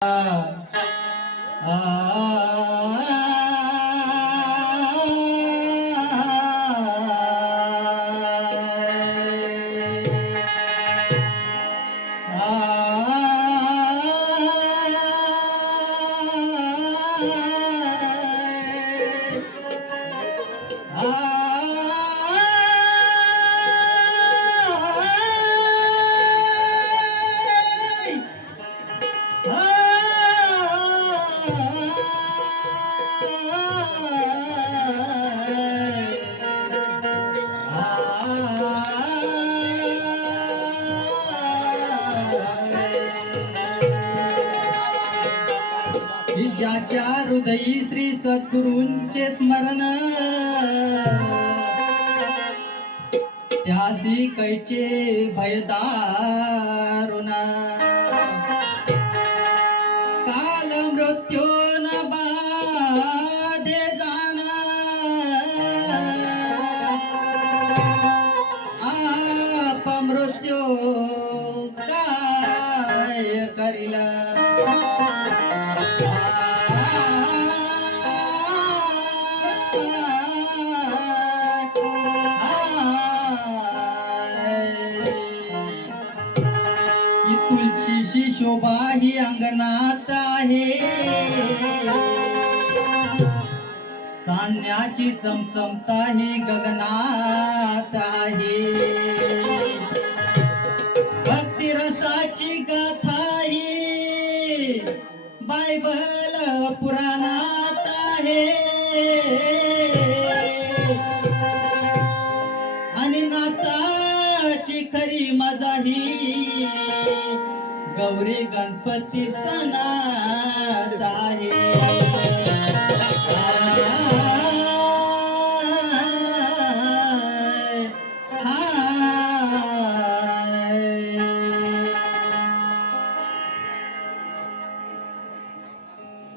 아, 아, 아. 아. हृदयी श्री सद्गुरूंचे स्मरण. त्यासी कैचे भयदारुण. काल मृत्यू न बाधे जाना आप मृत्यू काय करिला? शोभा ही अंगणात आहे. चांदण्याची चमचमता ही गगनात आहे. गणपती सणात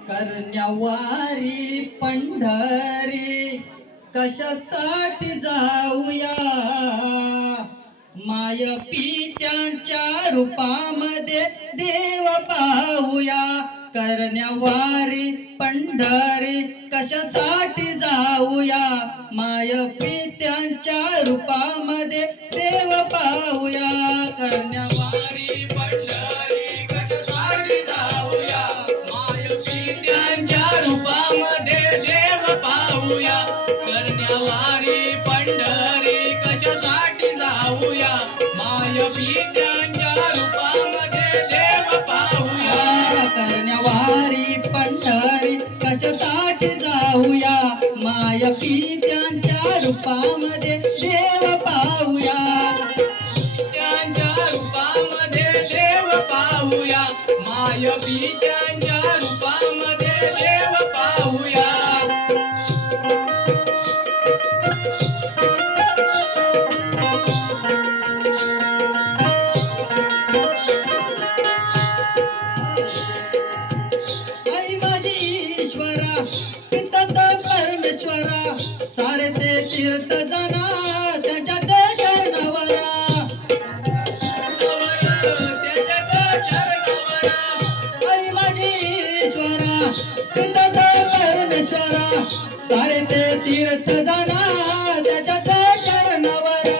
करण्यावारी पंढरी कशासाठी जाऊया? माय पित्यांच्या रूपा पंढरी कशासाठी जाऊया? माय पित्यांच्या रूपामध्ये देव पाहूया. करण्यावारी पंढरी कशासाठी जाऊया? माय रूपामध्ये देव पाहूया. करण्यावारी पंढरी कशासाठी जाऊया? माय पित्यांच्या रूपामध्ये देव पाहूया माय पित्यांच्या रूपामध्ये देव पाहूया आई माझी ईश्वरा पिता परमेश्वरा सारे ते तीर्थ जाना पिता परमेश्वरा सारे ते तीर्थ जाना त्याच्या चरणावरा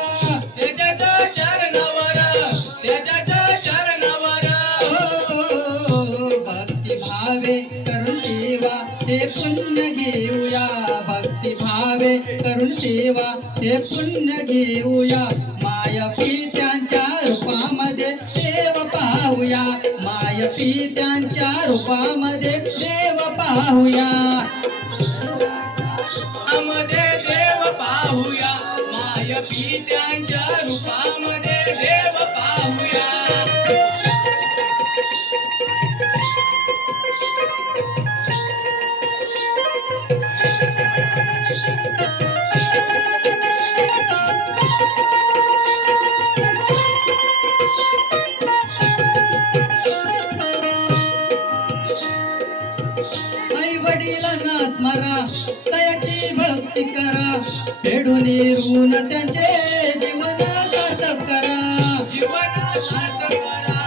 भक्ती भावे करून सेवा हे पुण्य घेऊया. भक्ती भावे करून सेवा हे पुण्य घेऊया. माय पित्यांच्या रूपामध्ये देव पाहूया. पी त्यांच्या रूपामध्ये देव पाहूया. देव पाहूया. यपी पित्यांच्या रूपामध्ये देव वडिलांना स्मरा तयाची भक्ती करा. फेडून ऋण त्यांचे जीवन सार्थक करा. जीवन सार्थक करा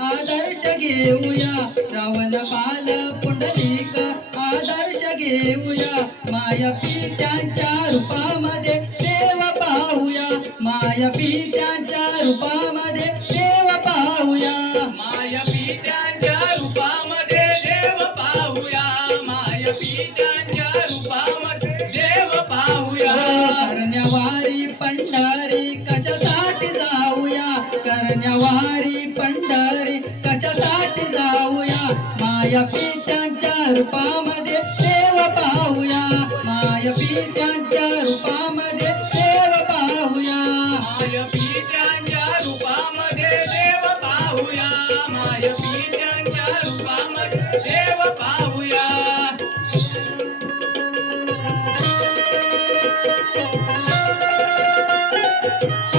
आदर्श घेऊया. श्रावण बाल पुंडलिक आदर्श घेऊया. माया पित्यांच्या रूपामध्ये देव पाहूया. माया पित्यांच्या रूपामध्ये देव माय पित्यांच्या रूपामध्ये देव पाहूया. करण्यावारी पंढरी कशासाठी जाऊया? करण्यावारी पंढरी कशासाठी जाऊया? माया पित्यांच्या रूपामध्ये देव पाहूया. माया पित्यांच्या रूपामध्ये देव पाहूया. माय पित्यांच्या रूपामध्ये देव पाहूया. माय पित्यांच्या रूपामध्ये Thank